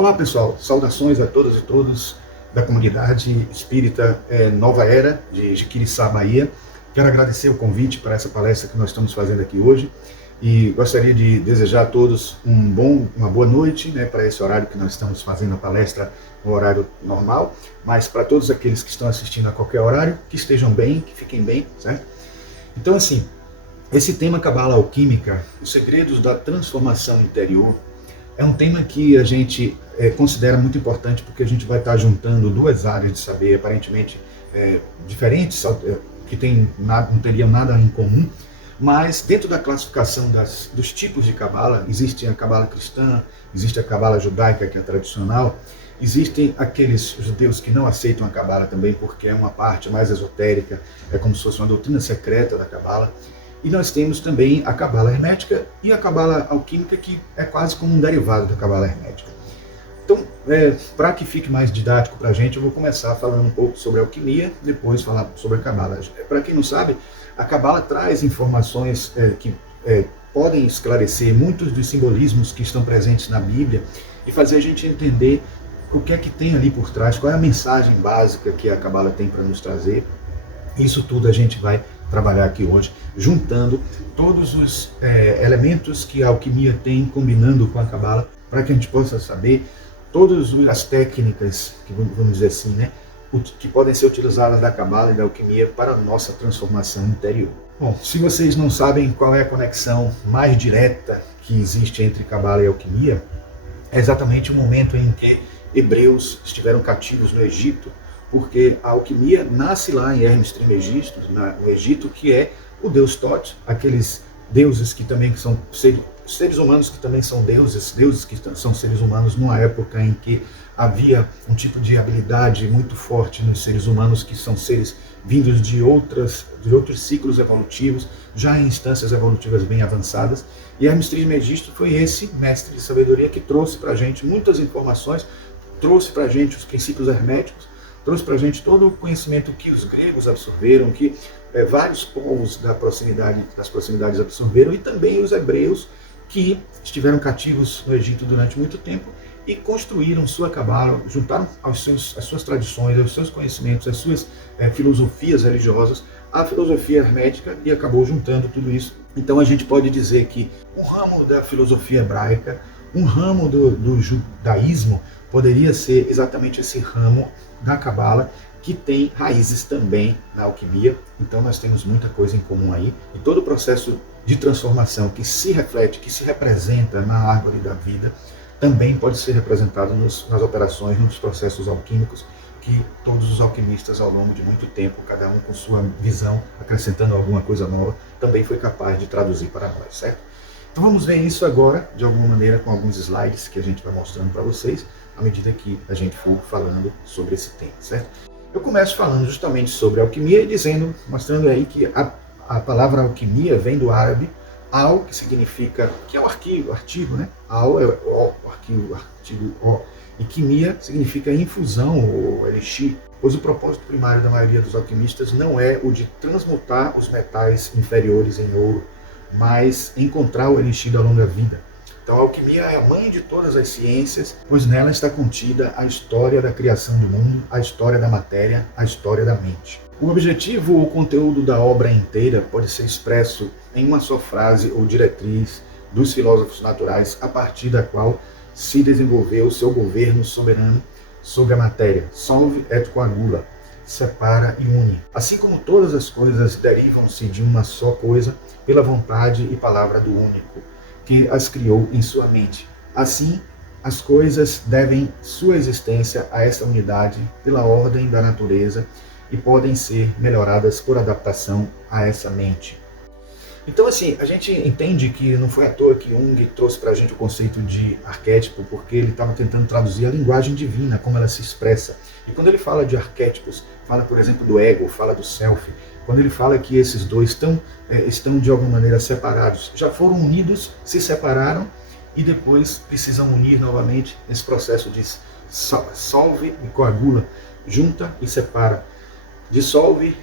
Olá pessoal, saudações a todas e todos da comunidade espírita Nova Era de Jiquiriçá, Bahia. Quero agradecer o convite para essa palestra que nós estamos fazendo aqui hoje e gostaria de desejar a todos uma boa noite, para esse horário que nós estamos fazendo a palestra no horário normal, mas para todos aqueles que estão assistindo a qualquer horário, que estejam bem, que fiquem bem, certo? Então assim, esse tema Cabala Alquímica, os segredos da transformação interior, é um tema que a gente considera muito importante porque a gente vai estar juntando duas áreas de saber aparentemente diferentes, que não teriam nada em comum, mas dentro da classificação dos tipos de Cabala, existe a Cabala cristã, existe a Cabala judaica, que é a tradicional, existem aqueles judeus que não aceitam a Cabala também porque é uma parte mais esotérica, é como se fosse uma doutrina secreta da Cabala. E nós temos também a Cabala hermética e a Cabala alquímica, que é quase como um derivado da Cabala hermética. Então, para que fique mais didático para a gente, eu vou começar falando um pouco sobre a alquimia, depois falar sobre a Cabala. Para quem não sabe, a Cabala traz informações que podem esclarecer muitos dos simbolismos que estão presentes na Bíblia e fazer a gente entender o que é que tem ali por trás, qual é a mensagem básica que a Cabala tem para nos trazer. Isso tudo a gente vai trabalhar aqui hoje, juntando todos os elementos que a alquimia tem, combinando com a Cabala, para que a gente possa saber todas as técnicas, que vamos dizer assim, que podem ser utilizadas da Cabala e da alquimia para a nossa transformação interior. Bom, se vocês não sabem qual é a conexão mais direta que existe entre Cabala e alquimia, é exatamente o momento em que hebreus estiveram cativos no Egito, porque a alquimia nasce lá em Hermes Trismegisto, no Egito, que é o deus Thoth, aqueles deuses que também são seres humanos que também são deuses que são seres humanos, numa época em que havia um tipo de habilidade muito forte nos seres humanos, que são seres vindos de outros ciclos evolutivos, já em instâncias evolutivas bem avançadas. E Hermes Trismegisto foi esse mestre de sabedoria que trouxe para a gente muitas informações, trouxe para a gente os princípios herméticos, trouxe para a gente todo o conhecimento que os gregos absorveram, que vários povos das proximidades absorveram, e também os hebreus que estiveram cativos no Egito durante muito tempo e construíram sua Cabala, juntaram as suas tradições, os seus conhecimentos, as suas filosofias religiosas, a filosofia hermética, e acabou juntando tudo isso. Então a gente pode dizer que um ramo da filosofia hebraica, um ramo do judaísmo, poderia ser exatamente esse ramo da Cabala, que tem raízes também na alquimia. Então nós temos muita coisa em comum aí, e todo o processo de transformação que se reflete, que se representa na árvore da vida, também pode ser representado nas operações, nos processos alquímicos, que todos os alquimistas ao longo de muito tempo, cada um com sua visão, acrescentando alguma coisa nova, também foi capaz de traduzir para nós, certo? Então vamos ver isso agora, de alguma maneira, com alguns slides que a gente vai mostrando para vocês, à medida que a gente for falando sobre esse tema, certo? Eu começo falando justamente sobre alquimia e mostrando aí que a palavra alquimia vem do árabe al, que significa, que é o artigo, al é o artigo o, e quimia significa infusão ou elixir, pois o propósito primário da maioria dos alquimistas não é o de transmutar os metais inferiores em ouro, mas encontrar o elixir da longa vida. Então a alquimia é a mãe de todas as ciências, pois nela está contida a história da criação do mundo, a história da matéria, a história da mente. O objetivo ou conteúdo da obra inteira pode ser expresso em uma só frase ou diretriz dos filósofos naturais, a partir da qual se desenvolveu o seu governo soberano sobre a matéria. Solve et coagula, separa e une. Assim como todas as coisas derivam-se de uma só coisa, pela vontade e palavra do único, que as criou em sua mente. Assim, as coisas devem sua existência a esta unidade pela ordem da natureza e podem ser melhoradas por adaptação a essa mente. Então, assim, a gente entende que não foi à toa que Jung trouxe para a gente o conceito de arquétipo, porque ele estava tentando traduzir a linguagem divina, como ela se expressa. E quando ele fala de arquétipos, fala, por exemplo, do ego, fala do self, quando ele fala que esses dois estão de alguma maneira separados, já foram unidos, se separaram e depois precisam unir novamente nesse processo de solve e coagula, junta e separa, dissolve,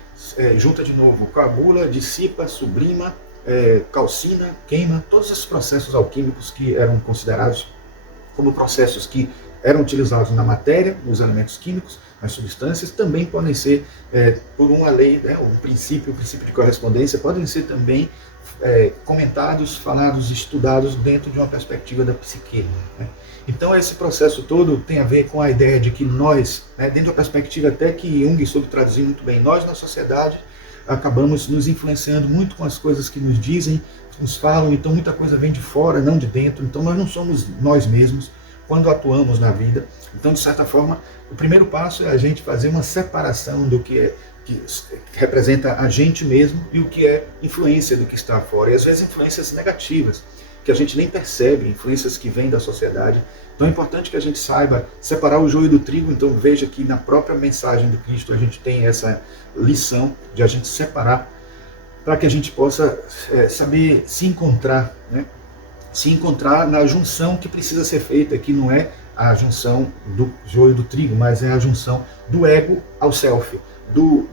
junta de novo, coagula, dissipa, sublima, calcina, queima, todos esses processos alquímicos que eram considerados como processos que eram utilizados na matéria, nos elementos químicos, nas substâncias, também podem ser, por uma lei, né, o princípio de correspondência, podem ser também comentados, falados, estudados dentro de uma perspectiva da psique. Né? Então esse processo todo tem a ver com a ideia de que nós, né, dentro da perspectiva até que Jung soube traduzir muito bem, nós na sociedade acabamos nos influenciando muito com as coisas que nos dizem, nos falam, então muita coisa vem de fora, não de dentro, então nós não somos nós mesmos quando atuamos na vida. Então, de certa forma, o primeiro passo é a gente fazer uma separação do que representa a gente mesmo e o que é influência do que está fora, e às vezes influências negativas, que a gente nem percebe, influências que vêm da sociedade. Então é importante que a gente saiba separar o joio do trigo. Então veja que na própria mensagem do Cristo a gente tem essa lição de a gente separar, para que a gente possa saber se encontrar, né? Se encontrar na junção que precisa ser feita, que não é a junção do joio do trigo, mas é a junção do ego ao self,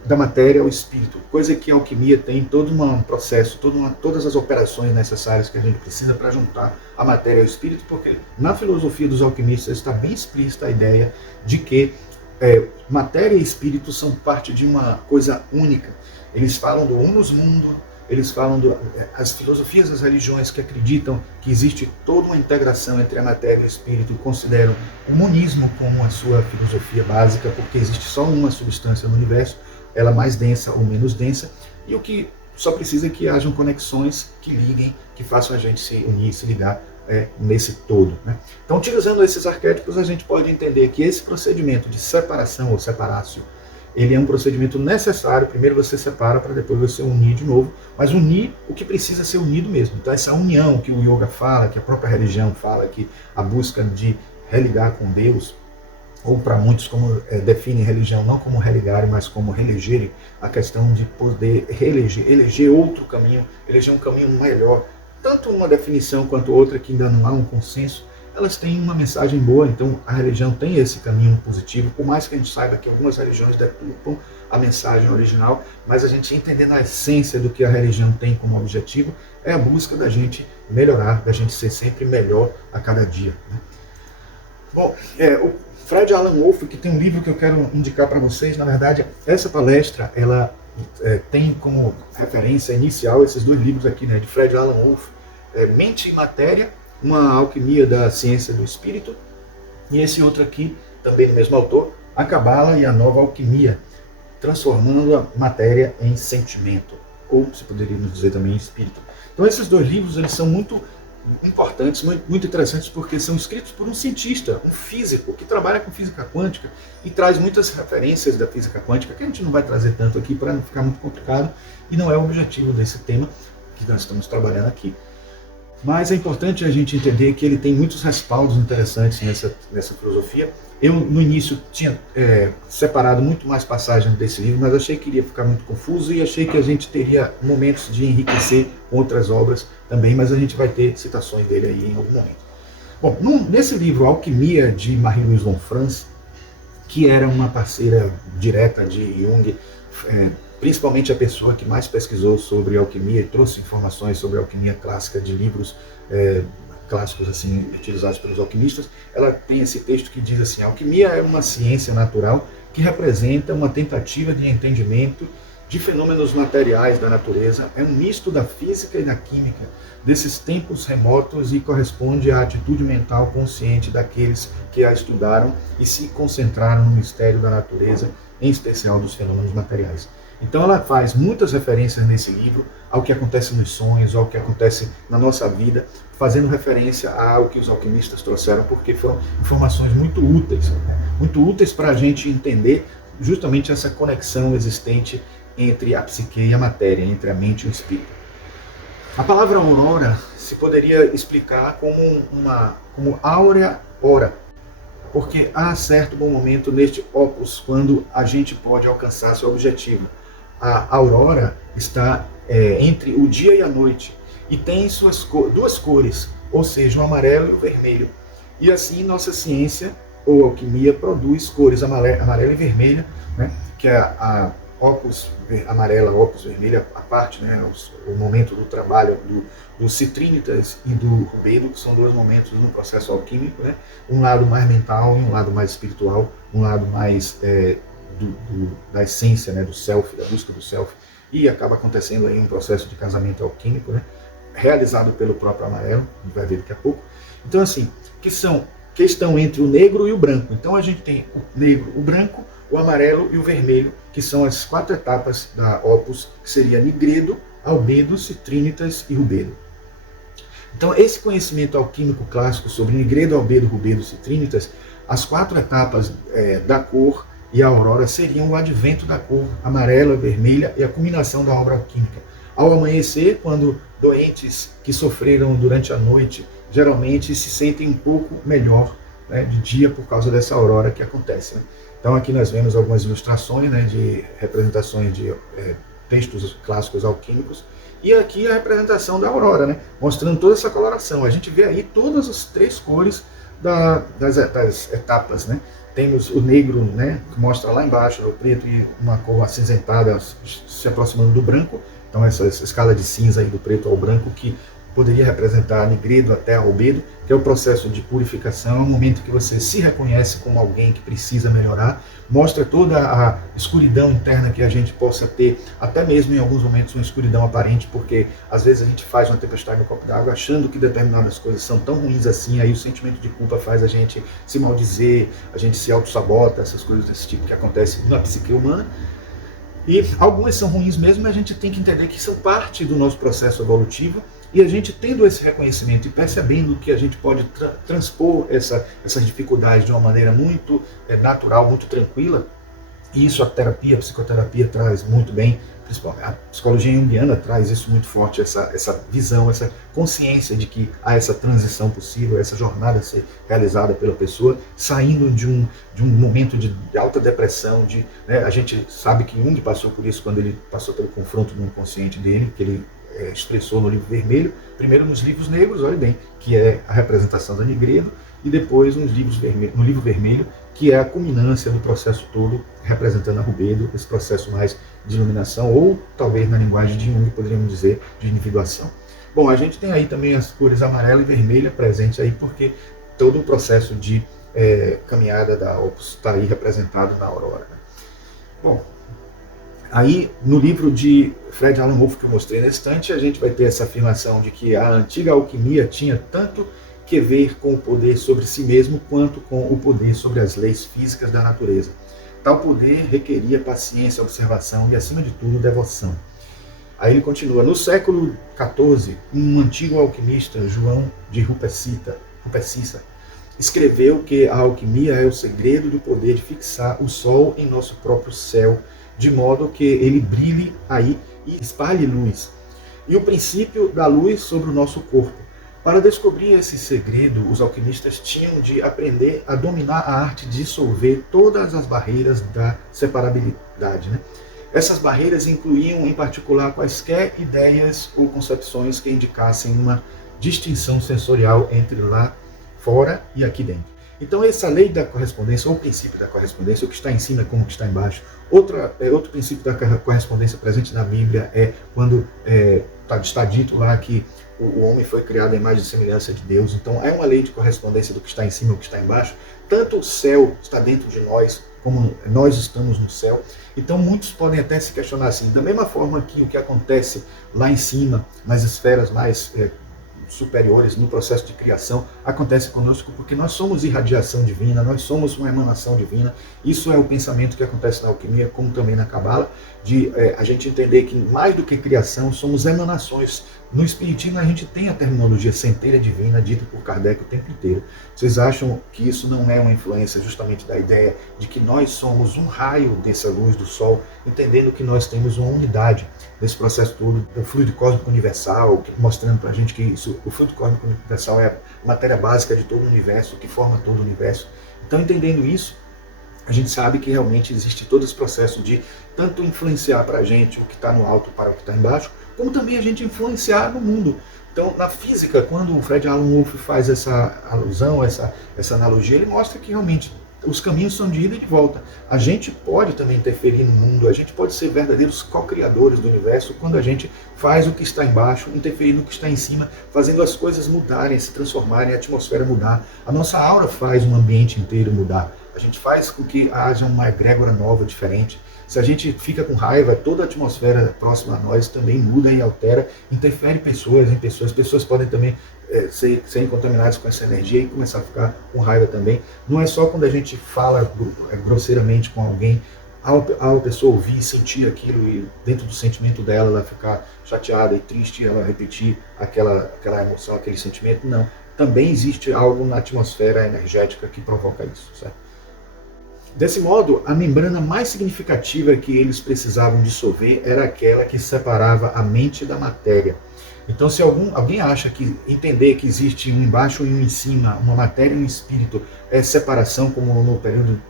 da matéria ao espírito, coisa que a alquimia tem todo um processo, todas as operações necessárias que a gente precisa para juntar a matéria ao espírito, porque na filosofia dos alquimistas está bem explícita a ideia de que matéria e espírito são parte de uma coisa única. Eles falam do unus mundo, eles falam as filosofias das religiões que acreditam que existe toda uma integração entre a matéria e o espírito, consideram o monismo como a sua filosofia básica, porque existe só uma substância no universo, ela mais densa ou menos densa, e o que só precisa é que hajam conexões que liguem, que façam a gente se unir, se ligar nesse todo. Né? Então, utilizando esses arquétipos, a gente pode entender que esse procedimento de separação ou separácio, ele é um procedimento necessário. Primeiro você separa para depois você unir de novo, mas unir o que precisa ser unido mesmo. Então essa união que o yoga fala, que a própria religião fala, que a busca de religar com Deus, ou para muitos como definem religião não como religarem, mas como reelegerem, a questão de poder eleger outro caminho, eleger um caminho melhor. Tanto uma definição quanto outra que ainda não há um consenso, elas têm uma mensagem boa. Então a religião tem esse caminho positivo, por mais que a gente saiba que algumas religiões deturpam a mensagem original, mas a gente entendendo a essência do que a religião tem como objetivo, é a busca da gente melhorar, da gente ser sempre melhor a cada dia. Né? Bom, o Fred Alan Wolf, que tem um livro que eu quero indicar para vocês, na verdade, essa palestra, ela tem como referência inicial esses dois livros aqui, né, de Fred Alan Wolf, Mente e Matéria, uma alquimia da ciência do espírito, e esse outro aqui, também do mesmo autor, A Cabala e a Nova Alquimia, transformando a matéria em sentimento, ou se poderíamos dizer também em espírito. Então esses dois livros, eles são muito importantes, muito interessantes, porque são escritos por um cientista, um físico, que trabalha com física quântica e traz muitas referências da física quântica, que a gente não vai trazer tanto aqui para não ficar muito complicado, e não é o objetivo desse tema que nós estamos trabalhando aqui. Mas é importante a gente entender que ele tem muitos respaldos interessantes nessa filosofia. Eu, no início, tinha separado muito mais passagens desse livro, mas achei que iria ficar muito confuso e achei que a gente teria momentos de enriquecer com outras obras também, mas a gente vai ter citações dele aí em algum momento. Bom, nesse livro, Alquimia, de Marie-Louise von Franz, que era uma parceira direta de Jung, principalmente a pessoa que mais pesquisou sobre alquimia e trouxe informações sobre a alquimia clássica de livros clássicos assim utilizados pelos alquimistas, ela tem esse texto que diz assim: a alquimia é uma ciência natural que representa uma tentativa de entendimento de fenômenos materiais da natureza, é um misto da física e da química desses tempos remotos e corresponde à atitude mental consciente daqueles que a estudaram e se concentraram no mistério da natureza, em especial dos fenômenos materiais. Então ela faz muitas referências nesse livro ao que acontece nos sonhos, ao que acontece na nossa vida, fazendo referência ao que os alquimistas trouxeram, porque foram informações muito úteis para a gente entender justamente essa conexão existente entre a psique e a matéria, entre a mente e o espírito. A palavra aurora se poderia explicar como áurea hora, porque há certo bom momento neste opus quando a gente pode alcançar seu objetivo. A aurora está entre o dia e a noite e tem suas duas cores, ou seja, o amarelo e o vermelho. E assim nossa ciência ou alquimia produz cores amarela e vermelha, né, que é a óculos amarela, óculos vermelha, a parte, né, o momento do trabalho do citrinitas e do rubedo, que são dois momentos no processo alquímico, né, um lado mais mental e um lado mais espiritual, um lado mais da essência, né, do self, da busca do self, e acaba acontecendo aí um processo de casamento alquímico, né, realizado pelo próprio amarelo, a gente vai ver daqui a pouco. Então, assim, que estão entre o negro e o branco. Então a gente tem o negro, o branco, o amarelo e o vermelho, que são as 4 etapas da Opus, que seria nigredo, albedo, citrinitas e rubedo. Então esse conhecimento alquímico clássico sobre nigredo, albedo, rubedo, citrinitas, as 4 etapas da cor e a aurora seriam o advento da cor amarela, vermelha e a culminação da obra alquímica. Ao amanhecer, quando doentes que sofreram durante a noite geralmente se sentem um pouco melhor, né, de dia por causa dessa aurora que acontece. Né? Então aqui nós vemos algumas ilustrações, né, de representações de textos clássicos alquímicos, e aqui a representação da aurora, né, mostrando toda essa coloração. A gente vê aí todas as 3 cores das etapas. Né? Temos o negro, né, que mostra lá embaixo, o preto e uma cor acinzentada se aproximando do branco. Então essa escala de cinza aí do preto ao branco que poderia representar nigredo até albedo, que é o processo de purificação, é o momento que você se reconhece como alguém que precisa melhorar, mostra toda a escuridão interna que a gente possa ter, até mesmo em alguns momentos uma escuridão aparente, porque às vezes a gente faz uma tempestade no copo d'água achando que determinadas coisas são tão ruins assim, aí o sentimento de culpa faz a gente se maldizer, a gente se auto-sabota, essas coisas desse tipo que acontecem na psique humana. E algumas são ruins mesmo, mas a gente tem que entender que são parte do nosso processo evolutivo, e a gente tendo esse reconhecimento e percebendo que a gente pode transpor essas dificuldades de uma maneira muito natural, muito tranquila, e isso a psicoterapia traz muito bem, principalmente a psicologia junguiana traz isso muito forte, essa visão, essa consciência de que há essa transição possível, essa jornada a ser realizada pela pessoa, saindo de um momento de alta depressão, né, a gente sabe que Jung passou por isso quando ele passou pelo confronto no inconsciente dele, que ele expressou no livro vermelho, primeiro nos livros negros, olha bem, que é a representação da nigredo, e depois no livro vermelho, que é a culminância do processo todo, representando a rubedo, esse processo mais de iluminação, ou talvez na linguagem de Jung, poderíamos dizer, de individuação. Bom, a gente tem aí também as cores amarela e vermelha presentes aí, porque todo o processo de caminhada da Opus está aí representado na aurora. Né? Bom, aí no livro de Fred Alan Wolf que eu mostrei na estante, a gente vai ter essa afirmação de que a antiga alquimia tinha tanto que ver com o poder sobre si mesmo, quanto com o poder sobre as leis físicas da natureza. Tal poder requeria paciência, observação e, acima de tudo, devoção. Aí ele continua, no século XIV, um antigo alquimista, João de Rupecissa, escreveu que a alquimia é o segredo do poder de fixar o sol em nosso próprio céu, de modo que ele brilhe aí e espalhe luz, e o princípio da luz sobre o nosso corpo. Para descobrir esse segredo, os alquimistas tinham de aprender a dominar a arte de dissolver todas as barreiras da separabilidade. Né? Essas barreiras incluíam, em particular, quaisquer ideias ou concepções que indicassem uma distinção sensorial entre lá fora e aqui dentro. Então, essa lei da correspondência, ou o princípio da correspondência, o que está em cima é como o que está embaixo. Outro princípio da correspondência presente na Bíblia é quando está dito lá que o homem foi criado à imagem e semelhança de Deus. Então, é uma lei de correspondência do que está em cima e o que está embaixo. Tanto o céu está dentro de nós, como nós estamos no céu. Então, muitos podem até se questionar assim, da mesma forma que o que acontece lá em cima, nas esferas mais superiores, no processo de criação, acontece conosco porque nós somos irradiação divina, nós somos uma emanação divina. Isso é o pensamento que acontece na alquimia, como também na Cabala, de a gente entender que mais do que criação, somos emanações. No Espiritismo a gente tem a terminologia centelha divina, dita por Kardec o tempo inteiro. Vocês acham que isso não é uma influência justamente da ideia de que nós somos um raio dessa luz do Sol, entendendo que nós temos uma unidade nesse processo todo do fluido cósmico universal, mostrando para a gente que isso, o fluido cósmico universal é a matéria básica de todo o universo, que forma todo o universo. Então, entendendo isso, a gente sabe que realmente existe todo esse processo de tanto influenciar para a gente o que está no alto para o que está embaixo, como também a gente influenciar no mundo. Então, na física, quando o Fred Alan Wolf faz essa alusão, essa analogia, ele mostra que realmente os caminhos são de ida e de volta. A gente pode também interferir no mundo, a gente pode ser verdadeiros co-criadores do universo quando a gente faz o que está embaixo, interferir no que está em cima, fazendo as coisas mudarem, se transformarem, a atmosfera mudar. A nossa aura faz um ambiente inteiro mudar. A gente faz com que haja uma egrégora nova, diferente. Se a gente fica com raiva, toda a atmosfera próxima a nós também muda e altera, interfere pessoas em pessoas. Pessoas podem também serem contaminadas com essa energia e começar a ficar com raiva também. Não é só quando a gente fala grosseiramente com alguém, a pessoa ouvir, sentir aquilo e dentro do sentimento dela ela ficar chateada e triste, ela repetir aquela emoção, aquele sentimento. Não. Também existe algo na atmosfera energética que provoca isso, certo? Desse modo, a membrana mais significativa que eles precisavam dissolver era aquela que separava a mente da matéria. Então, se alguém acha que entender que existe um embaixo e um em cima, uma matéria e um espírito, é separação, como no período,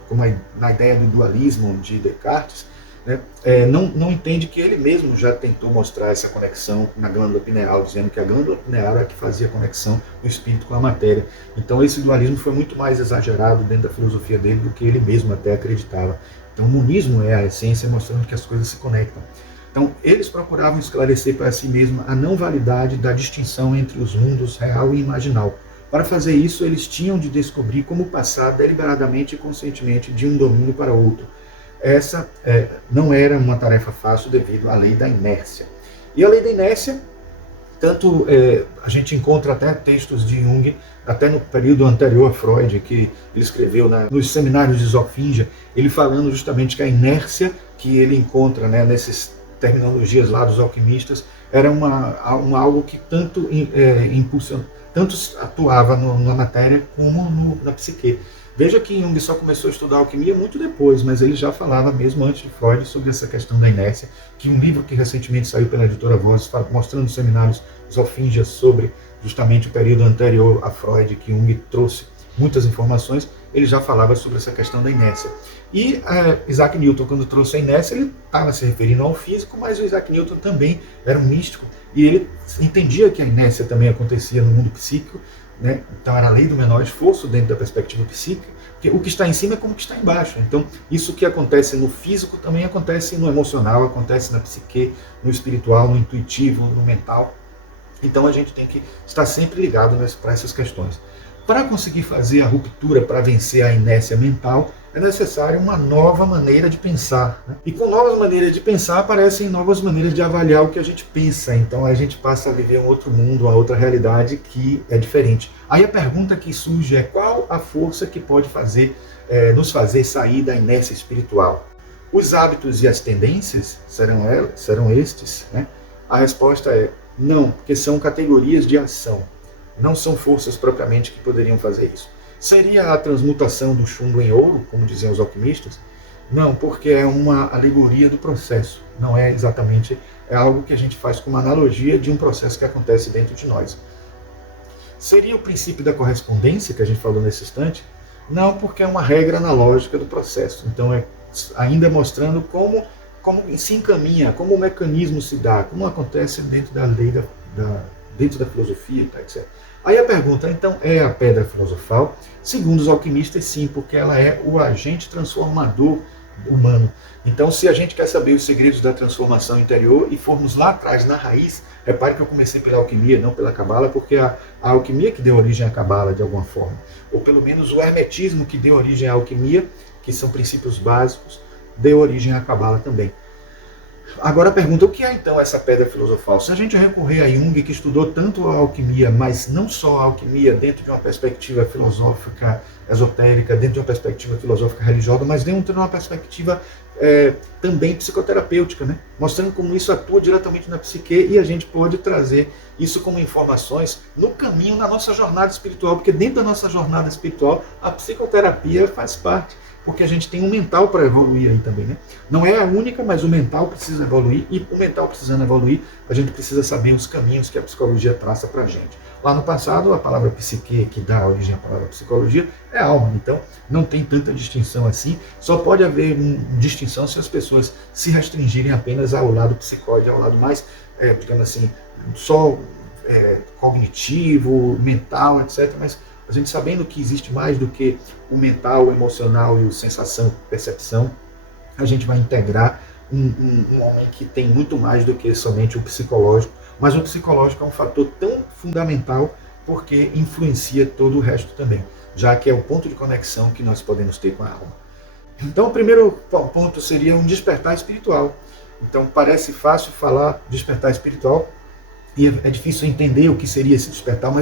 na ideia do dualismo de Descartes, né, não entende que ele mesmo já tentou mostrar essa conexão na glândula pineal, dizendo que a glândula pineal é a que fazia a conexão do espírito com a matéria. Então esse dualismo foi muito mais exagerado dentro da filosofia dele do que ele mesmo até acreditava. Então o monismo é a essência, mostrando que as coisas se conectam. Então eles procuravam esclarecer para si mesmos a não validade da distinção entre os mundos real e imaginal. Para fazer isso, eles tinham de descobrir como passar deliberadamente e conscientemente de um domínio para outro. Essa não era uma tarefa fácil devido à lei da inércia. E a lei da inércia, tanto a gente encontra até textos de Jung, até no período anterior a Freud, que ele escreveu nos seminários de Zofingia, ele falando justamente que a inércia que ele encontra, né, nessas terminologias lá dos alquimistas, era algo que tanto tanto atuava na matéria como na psique. Veja que Jung só começou a estudar alquimia muito depois, mas ele já falava mesmo antes de Freud sobre essa questão da inércia, que um livro que recentemente saiu pela editora Voz, mostrando seminários Zofingia sobre justamente o período anterior a Freud, que Jung trouxe muitas informações, ele já falava sobre essa questão da inércia. E Isaac Newton, quando trouxe a inércia, ele estava se referindo ao físico, mas o Isaac Newton também era um místico, e ele entendia que a inércia também acontecia no mundo psíquico, né? Então era a lei do menor esforço dentro da perspectiva psíquica, porque o que está em cima é como o que está embaixo. Então isso que acontece no físico também acontece no emocional, acontece na psique, no espiritual, no intuitivo, no mental. Então a gente tem que estar sempre ligado para essas questões. Para conseguir fazer a ruptura, para vencer a inércia mental, é necessário uma nova maneira de pensar, né? E com novas maneiras de pensar aparecem novas maneiras de avaliar o que a gente pensa. Então a gente passa a viver um outro mundo, uma outra realidade que é diferente. Aí a pergunta que surge é: qual a força que pode nos fazer sair da inércia espiritual? Os hábitos e as tendências serão estes, né? A resposta é não, porque são categorias de ação. Não são forças propriamente que poderiam fazer isso. Seria a transmutação do chumbo em ouro, como diziam os alquimistas? Não, porque é uma alegoria do processo. Não é exatamente, é algo que a gente faz com uma analogia de um processo que acontece dentro de nós. Seria o princípio da correspondência, que a gente falou nesse instante? Não, porque é uma regra analógica do processo. Então é ainda mostrando como se encaminha, como o mecanismo se dá, como acontece dentro da lei dentro da filosofia, tá, etc. Aí a pergunta, então, é a pedra filosofal? Segundo os alquimistas, sim, porque ela é o agente transformador humano. Então, se a gente quer saber os segredos da transformação interior e formos lá atrás, na raiz, repare que eu comecei pela alquimia, não pela cabala, porque a alquimia que deu origem à cabala, de alguma forma, ou pelo menos o hermetismo que deu origem à alquimia, que são princípios básicos, deu origem à cabala também. Agora a pergunta, o que é então essa pedra filosofal? Se a gente recorrer a Jung, que estudou tanto a alquimia, mas não só a alquimia dentro de uma perspectiva filosófica esotérica, dentro de uma perspectiva filosófica religiosa, mas dentro de uma perspectiva também psicoterapêutica, né? Mostrando como isso atua diretamente na psique e a gente pode trazer isso como informações no caminho, na nossa jornada espiritual, porque dentro da nossa jornada espiritual a psicoterapia faz parte. Porque a gente tem um mental para evoluir aí também, né? Não é a única, mas o mental precisa evoluir, e o mental precisando evoluir, a gente precisa saber os caminhos que a psicologia traça para a gente. Lá no passado, a palavra psique, que dá origem à palavra psicologia, é alma, então não tem tanta distinção assim, só pode haver distinção se as pessoas se restringirem apenas ao lado psicóide, ao lado mais, digamos assim, só cognitivo, mental, etc., mas a gente sabendo que existe mais do que o mental, o emocional e o sensação, percepção, a gente vai integrar um homem que tem muito mais do que somente o psicológico, mas o psicológico é um fator tão fundamental porque influencia todo o resto também, já que é o ponto de conexão que nós podemos ter com a alma. Então, o primeiro ponto seria um despertar espiritual. Então, parece fácil falar despertar espiritual, e é difícil entender o que seria esse despertar,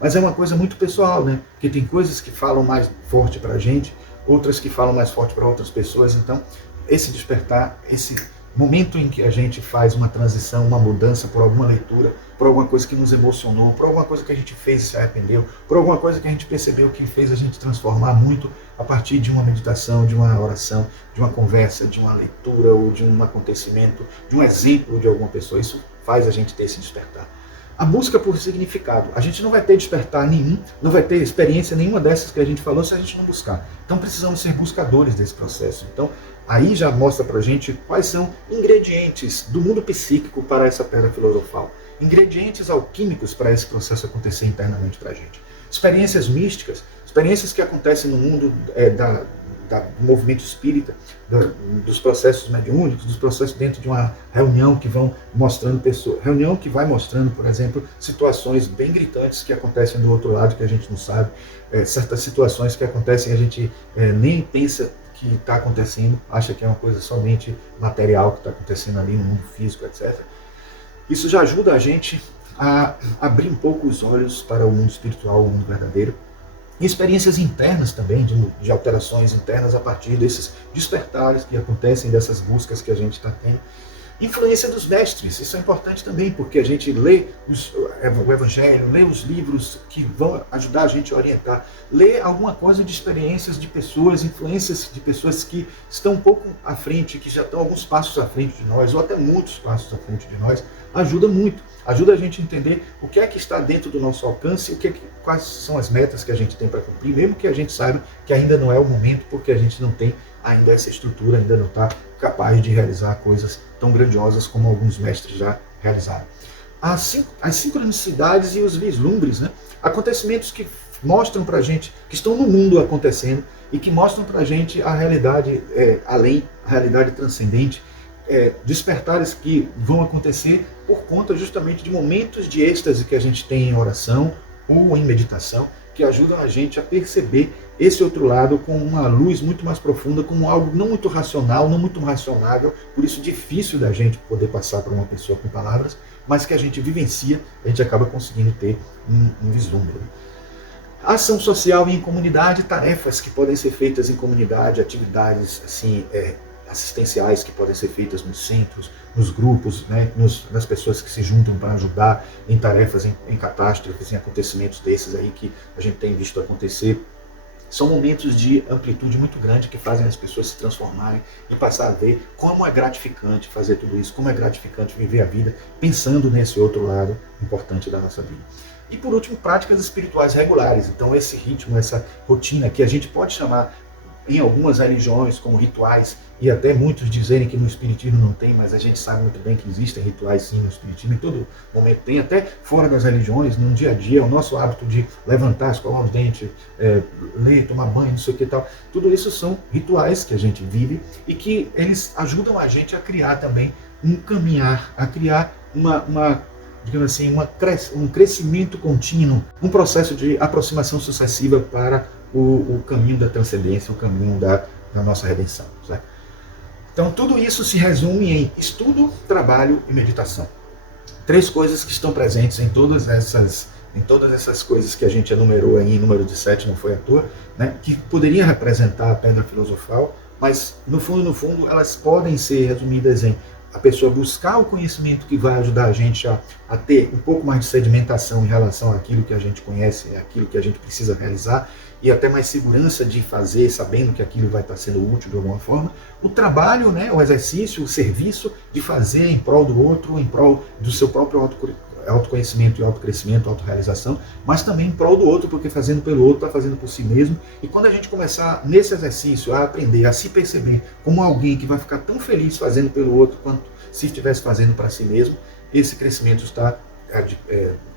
mas é uma coisa muito pessoal, né? Porque tem coisas que falam mais forte para a gente, outras que falam mais forte para outras pessoas. Então, esse despertar, esse momento em que a gente faz uma transição, uma mudança por alguma leitura, por alguma coisa que nos emocionou, por alguma coisa que a gente fez e se arrependeu, por alguma coisa que a gente percebeu que fez a gente transformar muito a partir de uma meditação, de uma oração, de uma conversa, de uma leitura ou de um acontecimento, de um exemplo de alguma pessoa. Isso faz a gente ter esse despertar. A busca por significado. A gente não vai ter despertar nenhum, não vai ter experiência nenhuma dessas que a gente falou se a gente não buscar. Então precisamos ser buscadores desse processo. Então aí já mostra pra gente quais são ingredientes do mundo psíquico para essa pedra filosofal. Ingredientes alquímicos para esse processo acontecer internamente pra gente. Experiências místicas, experiências que acontecem no mundo do movimento espírita, dos processos mediúnicos, dos processos dentro de uma reunião que vão mostrando pessoas, reunião que vai mostrando, por exemplo, situações bem gritantes que acontecem do outro lado que a gente não sabe, certas situações que acontecem e a gente nem pensa que está acontecendo, acha que é uma coisa somente material que está acontecendo ali no mundo físico, etc. Isso já ajuda a gente a abrir um pouco os olhos para o mundo espiritual, o mundo verdadeiro. E experiências internas também, de alterações internas a partir desses despertares que acontecem, dessas buscas que a gente está tendo. Influência dos mestres, isso é importante também, porque a gente lê o Evangelho, lê os livros que vão ajudar a gente a orientar, lê alguma coisa de experiências de pessoas, influências de pessoas que estão um pouco à frente, que já estão alguns passos à frente de nós, ou até muitos passos à frente de nós, ajuda muito. Ajuda a gente a entender o que é que está dentro do nosso alcance, quais são as metas que a gente tem para cumprir, mesmo que a gente saiba que ainda não é o momento, porque a gente não tem ainda essa estrutura, ainda não está capaz de realizar coisas tão grandiosas como alguns mestres já realizaram. As sincronicidades e os vislumbres, né? Acontecimentos que mostram para a gente, que estão no mundo acontecendo e que mostram para a gente a realidade além, a realidade transcendente, despertares que vão acontecer por conta justamente de momentos de êxtase que a gente tem em oração ou em meditação, que ajudam a gente a perceber esse outro lado com uma luz muito mais profunda, como algo não muito racional, não muito racionável, por isso difícil da gente poder passar para uma pessoa com palavras, mas que a gente vivencia, a gente acaba conseguindo ter um vislumbre. Ação social e em comunidade, tarefas que podem ser feitas em comunidade, atividades assim, assistenciais que podem ser feitas nos centros, nos grupos, né, nas pessoas que se juntam para ajudar em tarefas, em catástrofes, em acontecimentos desses aí que a gente tem visto acontecer. São momentos de amplitude muito grande que fazem as pessoas se transformarem e passar a ver como é gratificante fazer tudo isso, como é gratificante viver a vida pensando nesse outro lado importante da nossa vida. E por último, práticas espirituais regulares. Então esse ritmo, essa rotina que a gente pode chamar em algumas religiões como rituais, e até muitos dizerem que no Espiritismo não tem, mas a gente sabe muito bem que existem rituais sim no Espiritismo, em todo momento tem, até fora das religiões, no dia a dia, o nosso hábito de levantar, escovar os dentes, ler, tomar banho, não sei o que tal, tudo isso são rituais que a gente vive e que eles ajudam a gente a criar também um caminhar, a criar digamos assim, um crescimento contínuo, um processo de aproximação sucessiva para o caminho da transcendência, o caminho da nossa redenção. Certo? Então tudo isso se resume em estudo, trabalho e meditação. 3 coisas que estão presentes em todas essas coisas que a gente enumerou aí, em número de 7 não foi à toa, né, que poderia representar a pedra filosofal, mas no fundo elas podem ser resumidas em a pessoa buscar o conhecimento que vai ajudar a gente a ter um pouco mais de sedimentação em relação àquilo que a gente conhece, àquilo que a gente precisa realizar, e até mais segurança de fazer, sabendo que aquilo vai estar sendo útil de alguma forma. O trabalho, né, o exercício, o serviço de fazer em prol do outro, em prol do seu próprio autoconhecimento e autocrescimento, autorrealização, mas também em prol do outro, porque fazendo pelo outro está fazendo por si mesmo. E quando a gente começar nesse exercício a aprender, a se perceber como alguém que vai ficar tão feliz fazendo pelo outro quanto se estivesse fazendo para si mesmo, esse crescimento está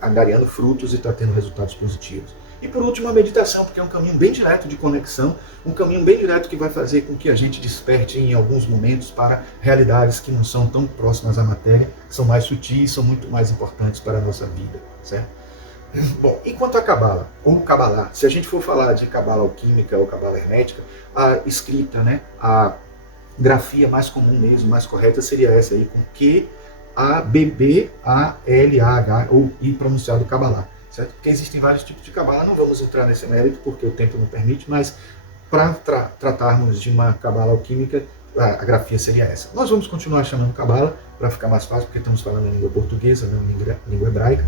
angariando frutos e está tendo resultados positivos. E por último, a meditação, porque é um caminho bem direto de conexão, um caminho bem direto que vai fazer com que a gente desperte em alguns momentos para realidades que não são tão próximas à matéria, são mais sutis, são muito mais importantes para a nossa vida, certo? Bom, enquanto a Cabala, ou Cabalá, se a gente for falar de Cabala alquímica ou Cabala hermética, a escrita, né, a grafia mais comum mesmo, mais correta seria essa aí, com Q-A-B-B-A-L-A-H, ou I pronunciado Cabalá, certo? Porque existem vários tipos de Cabala, não vamos entrar nesse mérito porque o tempo não permite, mas para tratarmos de uma Cabala alquímica, a grafia seria essa. Nós vamos continuar chamando Cabala, para ficar mais fácil, porque estamos falando em língua portuguesa, não em língua hebraica.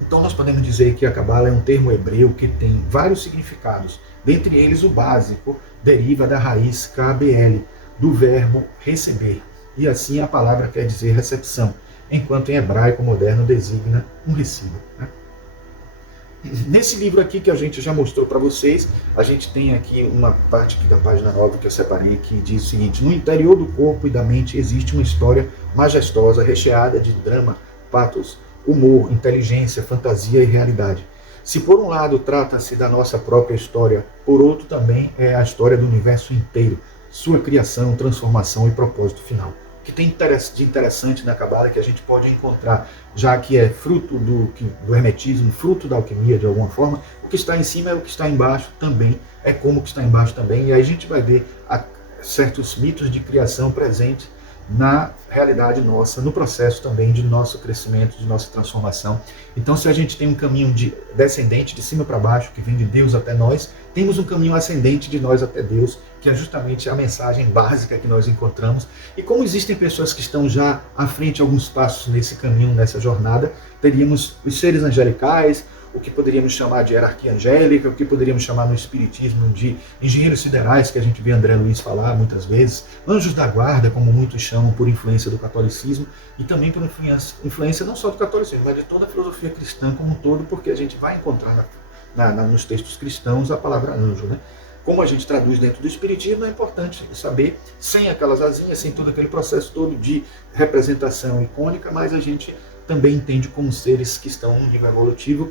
Então nós podemos dizer que a Cabala é um termo hebreu que tem vários significados. Dentre eles, o básico deriva da raiz KBL, do verbo receber. E assim a palavra quer dizer recepção, enquanto em hebraico moderno designa um recibo, né? Nesse livro aqui que a gente já mostrou para vocês, a gente tem aqui uma parte aqui da página 9 que eu separei, que diz o seguinte: no interior do corpo e da mente existe uma história majestosa, recheada de drama, patos, humor, inteligência, fantasia e realidade. Se por um lado trata-se da nossa própria história, por outro também é a história do universo inteiro, sua criação, transformação e propósito final. O que tem de interessante na Cabala é que a gente pode encontrar, já que é fruto do hermetismo, fruto da alquimia de alguma forma, o que está em cima é o que está embaixo também, é como o que está embaixo também, e aí a gente vai ver certos mitos de criação presentes na realidade nossa, no processo também de nosso crescimento, de nossa transformação. Então, se a gente tem um caminho descendente, de cima para baixo, que vem de Deus até nós, temos um caminho ascendente de nós até Deus, que é justamente a mensagem básica que nós encontramos. E como existem pessoas que estão já à frente alguns passos nesse caminho, nessa jornada, teríamos os seres angelicais, o que poderíamos chamar de hierarquia angélica, o que poderíamos chamar no espiritismo de engenheiros siderais, que a gente vê André Luiz falar muitas vezes, anjos da guarda, como muitos chamam, por influência do catolicismo, e também por influência não só do catolicismo, mas de toda a filosofia cristã como um todo, porque a gente vai encontrar nos textos cristãos a palavra anjo, né? Como a gente traduz dentro do espiritismo, é importante saber, sem aquelas asinhas, sem todo aquele processo todo de representação icônica, mas a gente também entende como seres que estão num nível evolutivo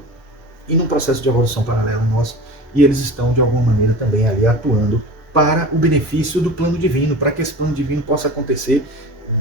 e num processo de evolução paralelo nosso, e eles estão de alguma maneira também ali atuando para o benefício do plano divino, para que esse plano divino possa acontecer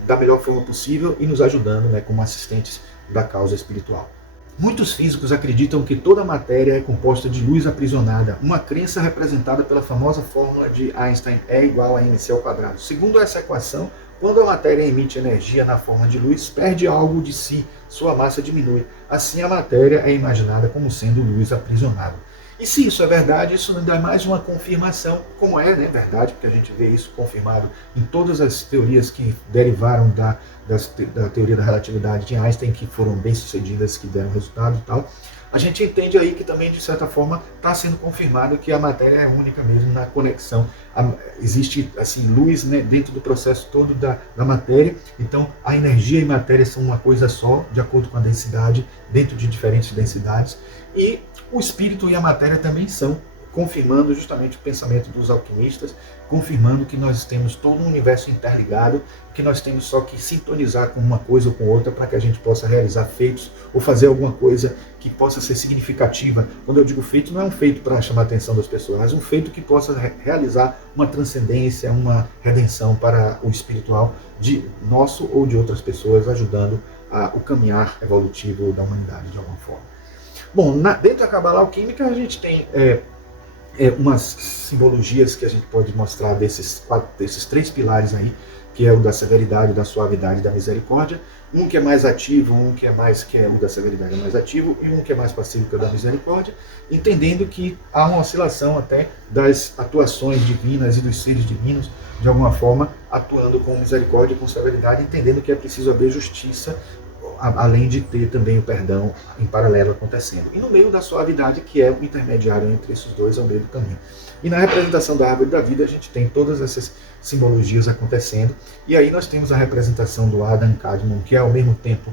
da melhor forma possível e nos ajudando, né, como assistentes da causa espiritual. Muitos físicos acreditam que toda a matéria é composta de luz aprisionada, uma crença representada pela famosa fórmula de Einstein, E igual a mc ao quadrado. Segundo essa equação, quando a matéria emite energia na forma de luz, perde algo de si, sua massa diminui. Assim, a matéria é imaginada como sendo luz aprisionada. E se isso é verdade, isso não dá mais uma confirmação, como é, né, verdade, porque a gente vê isso confirmado em todas as teorias que derivaram da teoria da relatividade de Einstein, que foram bem sucedidas, que deram resultado e tal. A gente entende aí que também, de certa forma, está sendo confirmado que a matéria é única mesmo na conexão. Existe assim, luz, né, dentro do processo todo da matéria, então a energia e matéria são uma coisa só, de acordo com a densidade, dentro de diferentes densidades, e o espírito e a matéria também são, confirmando justamente o pensamento dos alquimistas, confirmando que nós temos todo um universo interligado, que nós temos só que sintonizar com uma coisa ou com outra para que a gente possa realizar feitos ou fazer alguma coisa que possa ser significativa. Quando eu digo feito, não é um feito para chamar a atenção das pessoas, mas um feito que possa realizar uma transcendência, uma redenção para o espiritual de nosso ou de outras pessoas, ajudando o caminhar evolutivo da humanidade de alguma forma. Bom, dentro da Cabala alquímica a gente tem umas simbologias que a gente pode mostrar desses 3 pilares aí, que é o da severidade, da suavidade e da misericórdia. Um que é mais ativo, um que é o da severidade é mais ativo, e um que é mais passivo, que é o da misericórdia, entendendo que há uma oscilação até das atuações divinas e dos seres divinos, de alguma forma, atuando com misericórdia e com severidade, entendendo que é preciso haver justiça, além de ter também o perdão em paralelo acontecendo. E no meio da suavidade, que é o intermediário entre esses dois, ao meio do caminho. E na representação da árvore da vida, a gente tem todas essas simbologias acontecendo. E aí nós temos a representação do Adam Kadmon, que é ao mesmo tempo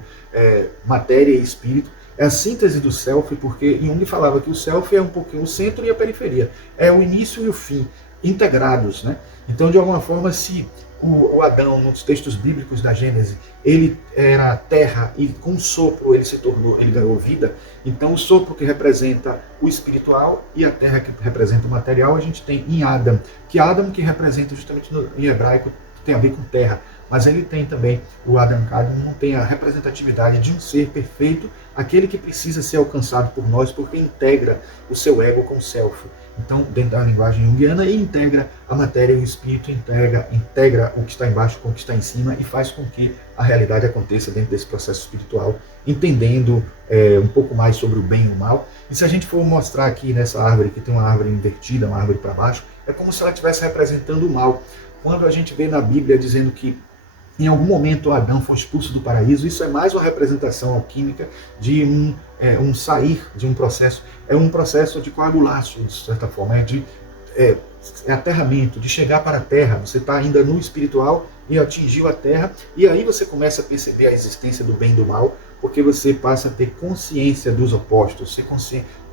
matéria e espírito. É a síntese do self, porque Jung falava que o self é um pouquinho o centro e a periferia. É o início e o fim, integrados, né? Então, de alguma forma, se o Adão, nos textos bíblicos da Gênesis, ele era terra e com o sopro ele se tornou, ele ganhou vida. Então o sopro que representa o espiritual e a terra que representa o material, a gente tem em Adam, que representa justamente em hebraico tem a ver com terra, mas ele tem também, o Adam Kadmon não tem a representatividade de um ser perfeito, aquele que precisa ser alcançado por nós, porque integra o seu ego com o self. Então, dentro da linguagem junguiana, ele integra a matéria e o espírito, integra o que está embaixo com o que está em cima e faz com que a realidade aconteça dentro desse processo espiritual, entendendo um pouco mais sobre o bem e o mal. E se a gente for mostrar aqui nessa árvore, que tem uma árvore invertida, uma árvore para baixo, é como se ela estivesse representando o mal. Quando a gente vê na Bíblia dizendo que em algum momento Adão foi expulso do paraíso, isso é mais uma representação alquímica de um sair de um processo, é um processo de coagulação, de certa forma, é aterramento, de chegar para a terra. Você está ainda no espiritual e atingiu a terra, e aí você começa a perceber a existência do bem e do mal, porque você passa a ter consciência dos opostos, você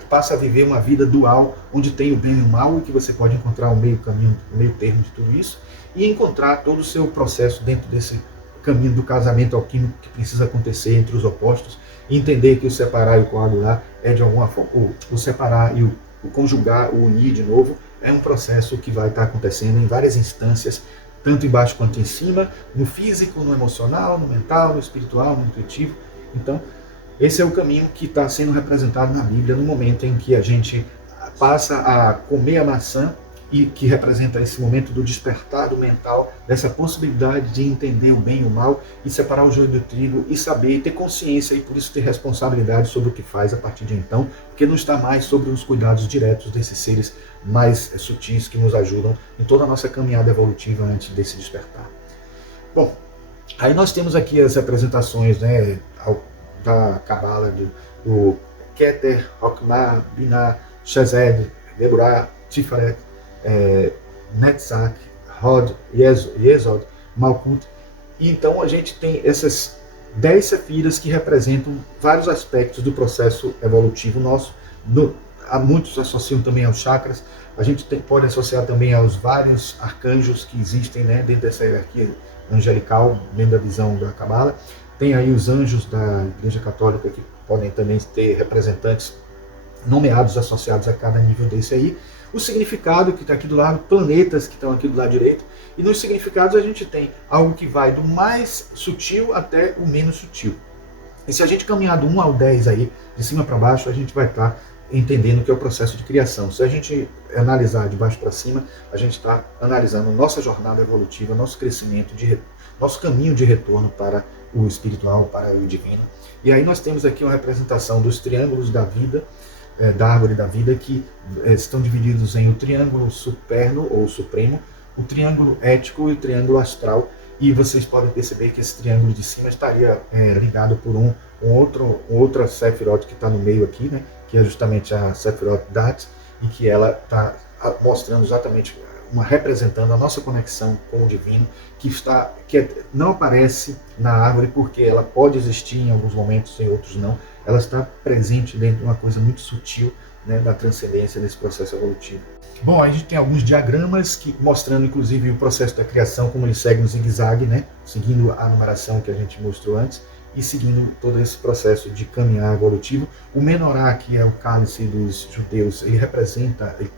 passa a viver uma vida dual, onde tem o bem e o mal, e que você pode encontrar o meio caminho, o meio termo de tudo isso, e encontrar todo o seu processo dentro desse caminho do casamento alquímico que precisa acontecer entre os opostos, e entender que o separar e o coagular é de alguma forma, o separar e o conjugar, o unir de novo, é um processo que vai estar acontecendo em várias instâncias, tanto embaixo quanto em cima, no físico, no emocional, no mental, no espiritual, no intuitivo. Então, esse é o caminho que está sendo representado na Bíblia no momento em que a gente passa a comer a maçã, e que representa esse momento do despertar do mental, dessa possibilidade de entender o bem e o mal, e separar o joio do trigo, e saber, ter consciência, e por isso ter responsabilidade sobre o que faz a partir de então, porque não está mais sobre os cuidados diretos desses seres mais sutis que nos ajudam em toda a nossa caminhada evolutiva antes desse despertar. Bom, aí nós temos aqui as representações, né, da Cabala, do Keter, Hokmah, Binah, Shazed, Deborah, Tiferet, Netzach, Hod, Yesod, Malkut. E então a gente tem essas 10 sefiras que representam vários aspectos do processo evolutivo nosso. Muitos associam também aos chakras. A gente pode associar também aos vários arcanjos que existem, né, dentro dessa hierarquia angelical, dentro da visão da Cabala. Tem aí os anjos da Igreja Católica, que podem também ter representantes nomeados, associados a cada nível desse aí. O significado que está aqui do lado, planetas que estão aqui do lado direito, e nos significados a gente tem algo que vai do mais sutil até o menos sutil. E se a gente caminhar do 1 ao 10 aí, de cima para baixo, a gente vai estar entendendo que é o processo de criação. Se a gente analisar de baixo para cima, a gente está analisando nossa jornada evolutiva, nosso crescimento, nosso caminho de retorno para o espiritual, para o divino. E aí nós temos aqui uma representação dos triângulos da vida, da árvore da vida, que estão divididos em o triângulo superno ou supremo, o triângulo ético e o triângulo astral. E vocês podem perceber que esse triângulo de cima estaria ligado por outra Sephiroth que está no meio aqui, né, que é justamente a Sephiroth Dat, e que ela está mostrando exatamente representando a nossa conexão com o divino, que não aparece na árvore porque ela pode existir em alguns momentos, em outros não. Ela está presente dentro de uma coisa muito sutil, né, da transcendência desse processo evolutivo. Bom, a gente tem alguns diagramas mostrando inclusive o processo da criação, como ele segue no zigue-zague, né, seguindo a numeração que a gente mostrou antes, e seguindo todo esse processo de caminhar evolutivo. O menorá, que é o cálice dos judeus, ele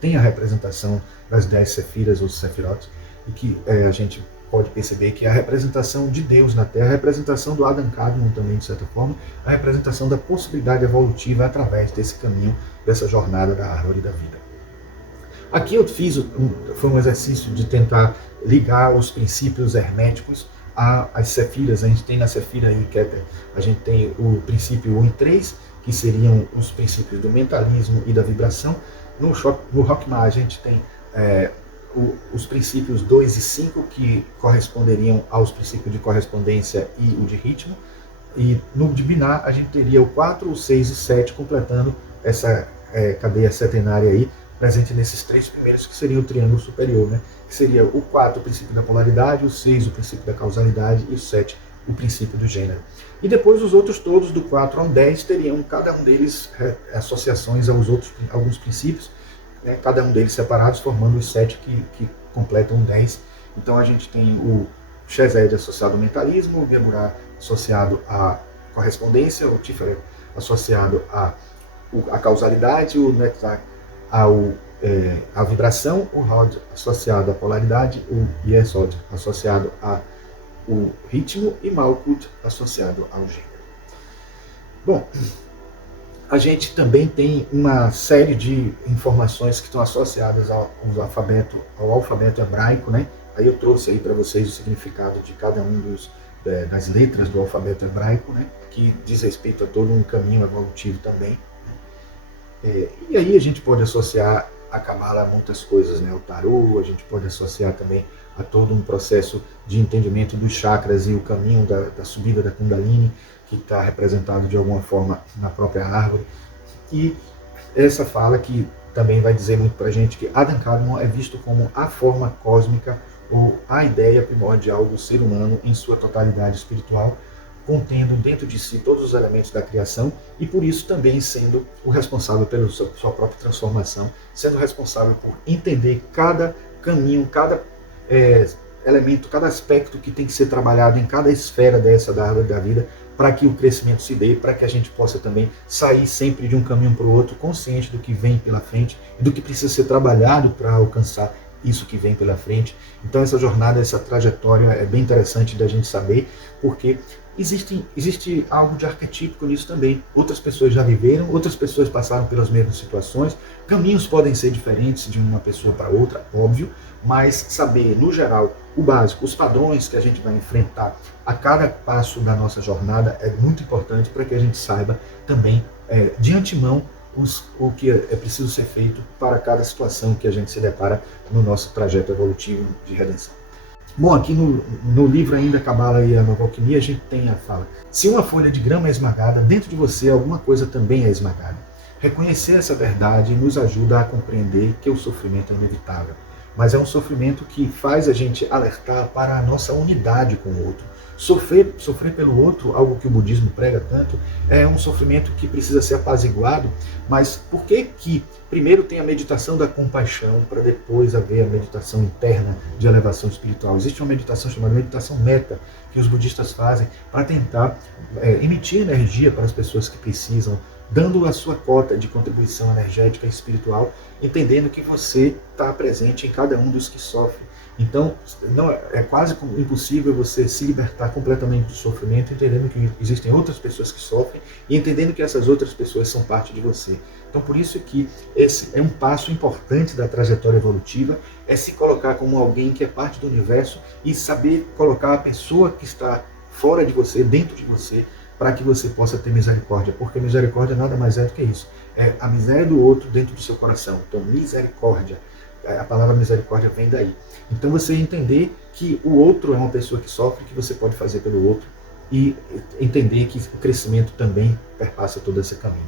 tem a representação das 10 sefiras ou sefirot, e que a gente pode perceber que é a representação de Deus na Terra, a representação do Adam Kadmon também, de certa forma, a representação da possibilidade evolutiva através desse caminho, dessa jornada da árvore da vida. Aqui eu foi um exercício de tentar ligar os princípios herméticos às sefiras. A gente tem na sefira aí, a gente tem o princípio 1 e 3, que seriam os princípios do mentalismo e da vibração. No Hokmah a gente tem os princípios 2 e 5, que corresponderiam aos princípios de correspondência e o de ritmo. E no de Binah a gente teria o 4, o 6 e 7, completando essa cadeia setenária aí, presente nesses 3 primeiros, que seria o triângulo superior, né? Que seria o 4, o princípio da polaridade, o 6, o princípio da causalidade, e o 7, o princípio do gênero. E depois os outros todos, do 4 ao 10, teriam cada um deles associações alguns princípios, cada um deles separados, formando os 7 que completam o 10. Então a gente tem Shezed associado ao mentalismo, o Gemurah associado à correspondência, o Tiferet associado à causalidade, o Netzach à vibração, o Hod associado à polaridade, o Yesod associado ao ritmo e Malkut associado ao gênero. Bom, a gente também tem uma série de informações que estão associadas ao alfabeto hebraico, né? Aí eu trouxe aí para vocês o significado de cada um das letras do alfabeto hebraico, né? Que diz respeito a todo um caminho evolutivo também. E aí a gente pode associar a Kabbalah a muitas coisas, né? O tarô, a gente pode associar também a todo um processo de entendimento dos chakras e o caminho da subida da Kundalini, que está representado de alguma forma na própria árvore. E essa fala que também vai dizer muito para a gente que Adam Kadmon é visto como a forma cósmica ou a ideia primordial do ser humano em sua totalidade espiritual, contendo dentro de si todos os elementos da criação e por isso também sendo o responsável pela sua própria transformação, sendo responsável por entender cada caminho, cada elemento, cada aspecto que tem que ser trabalhado em cada esfera da árvore da vida, para que o crescimento se dê, para que a gente possa também sair sempre de um caminho para o outro, consciente do que vem pela frente e do que precisa ser trabalhado para alcançar isso que vem pela frente. Então essa jornada, essa trajetória é bem interessante da gente saber, porque existe algo de arquetípico nisso também. Outras pessoas já viveram, outras pessoas passaram pelas mesmas situações, caminhos podem ser diferentes de uma pessoa para outra, óbvio, mas saber, no geral, o básico, os padrões que a gente vai enfrentar a cada passo da nossa jornada é muito importante para que a gente saiba também, de antemão, o que é preciso ser feito para cada situação que a gente se depara no nosso trajeto evolutivo de redenção. Bom, aqui no livro ainda, Kabbalah e a Nova Alquimia, a gente tem a fala: se uma folha de grama é esmagada, dentro de você alguma coisa também é esmagada. Reconhecer essa verdade nos ajuda a compreender que o sofrimento é inevitável, mas é um sofrimento que faz a gente alertar para a nossa unidade com o outro. Sofrer pelo outro, algo que o budismo prega tanto, é um sofrimento que precisa ser apaziguado, mas por que primeiro tem a meditação da compaixão, para depois haver a meditação interna de elevação espiritual? Existe uma meditação chamada meditação meta, que os budistas fazem para tentar emitir energia para as pessoas que precisam, dando a sua cota de contribuição energética e espiritual, entendendo que você está presente em cada um dos que sofrem. Então, é quase impossível você se libertar completamente do sofrimento, entendendo que existem outras pessoas que sofrem e entendendo que essas outras pessoas são parte de você. Então, por isso que esse é um passo importante da trajetória evolutiva, é se colocar como alguém que é parte do universo e saber colocar a pessoa que está fora de você, dentro de você, para que você possa ter misericórdia, porque misericórdia nada mais é do que isso, é a miséria do outro dentro do seu coração. Então, misericórdia, a palavra misericórdia vem daí. Então, você entender que o outro é uma pessoa que sofre, que você pode fazer pelo outro, e entender que o crescimento também perpassa todo esse caminho.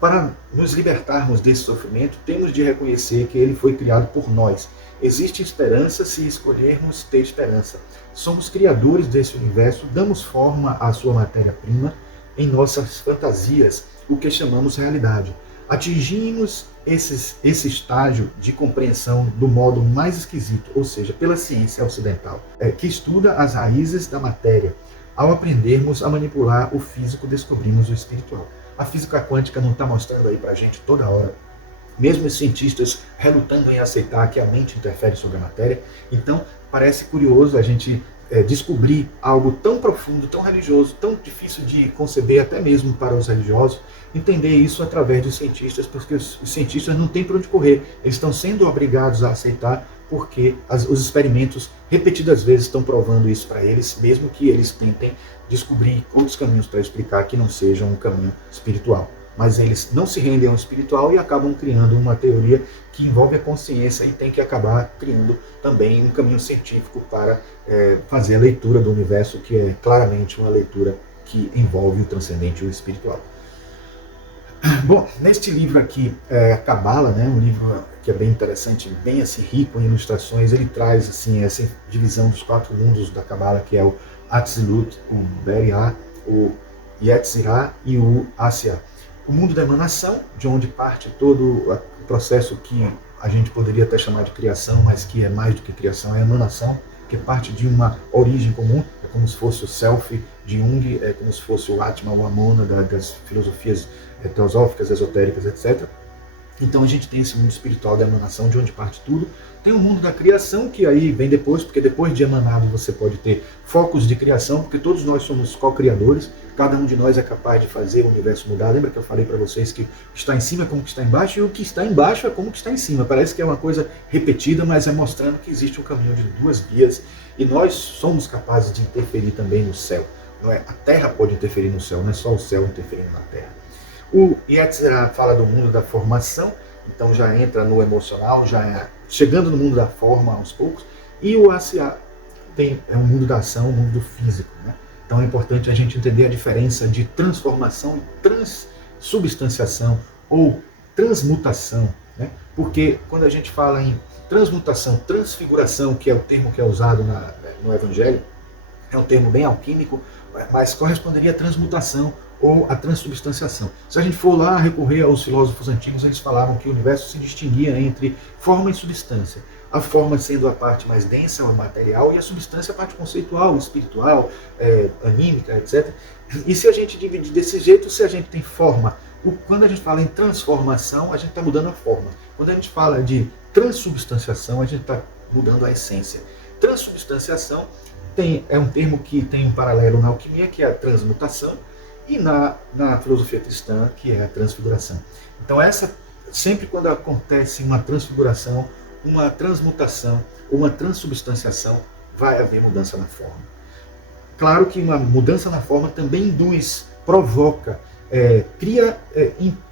Para nos libertarmos desse sofrimento, temos de reconhecer que ele foi criado por nós. Existe esperança se escolhermos ter esperança. Somos criadores desse universo, damos forma à sua matéria-prima em nossas fantasias, o que chamamos realidade. Atingimos esse estágio de compreensão do modo mais esquisito, ou seja, pela ciência ocidental, que estuda as raízes da matéria. Ao aprendermos a manipular o físico, descobrimos o espiritual. A física quântica não está mostrando aí para a gente toda hora, mesmo os cientistas relutando em aceitar que a mente interfere sobre a matéria. Então, parece curioso a gente descobrir algo tão profundo, tão religioso, tão difícil de conceber até mesmo para os religiosos, entender isso através dos cientistas, porque os cientistas não têm para onde correr, eles estão sendo obrigados a aceitar, porque os experimentos repetidas vezes estão provando isso para eles, mesmo que eles tentem descobrir outros caminhos para explicar que não sejam um caminho espiritual. Mas eles não se rendem ao espiritual e acabam criando uma teoria que envolve a consciência e tem que acabar criando também um caminho científico para fazer a leitura do universo, que é claramente uma leitura que envolve o transcendente e o espiritual. Bom, neste livro aqui, a Kabbalah, né, um livro que é bem interessante, bem assim, rico em ilustrações, ele traz assim, essa divisão dos 4 mundos da Kabbalah, que é o Atzilut, o Beriah, o Yetzirah e o Asiah. O mundo da emanação, de onde parte todo o processo que a gente poderia até chamar de criação, mas que é mais do que criação, é a emanação. que parte de uma origem comum, é como se fosse o Self de Jung, é como se fosse o Atma, o Amona das filosofias teosóficas, esotéricas, etc. Então a gente tem esse mundo espiritual da emanação, de onde parte tudo. Tem o mundo da criação, que aí vem depois, porque depois de emanado você pode ter focos de criação, porque todos nós somos co-criadores, cada um de nós é capaz de fazer o universo mudar. Lembra que eu falei para vocês que o que está em cima é como o que está embaixo, e o que está embaixo é como o que está em cima. Parece que é uma coisa repetida, mas é mostrando que existe um caminho de duas vias, e nós somos capazes de interferir também no céu. Não é? A Terra pode interferir no céu, não é só o céu interferindo na Terra. O Yetzirah fala do mundo da formação, então já entra no emocional, já é chegando no mundo da forma aos poucos. E o ACA é o mundo da ação, o mundo do físico. Né? Então é importante a gente entender a diferença de transformação e transubstanciação ou transmutação. Né? Porque quando a gente fala em transmutação, transfiguração, que é o termo que é usado no Evangelho, é um termo bem alquímico, mas corresponderia à transmutação ou à transubstanciação. Se a gente for lá recorrer aos filósofos antigos, eles falavam que o universo se distinguia entre forma e substância. A forma sendo a parte mais densa, o material, e a substância a parte conceitual, espiritual, anímica, etc. E se a gente dividir desse jeito, se a gente tem forma, quando a gente fala em transformação, a gente está mudando a forma. Quando a gente fala de transubstanciação, a gente está mudando a essência. Transubstanciação é um termo que tem um paralelo na alquimia, que é a transmutação, e na filosofia cristã, que é a transfiguração. Então, sempre quando acontece uma transfiguração, uma transmutação, uma transubstanciação, vai haver mudança na forma. Claro que uma mudança na forma também induz, provoca, cria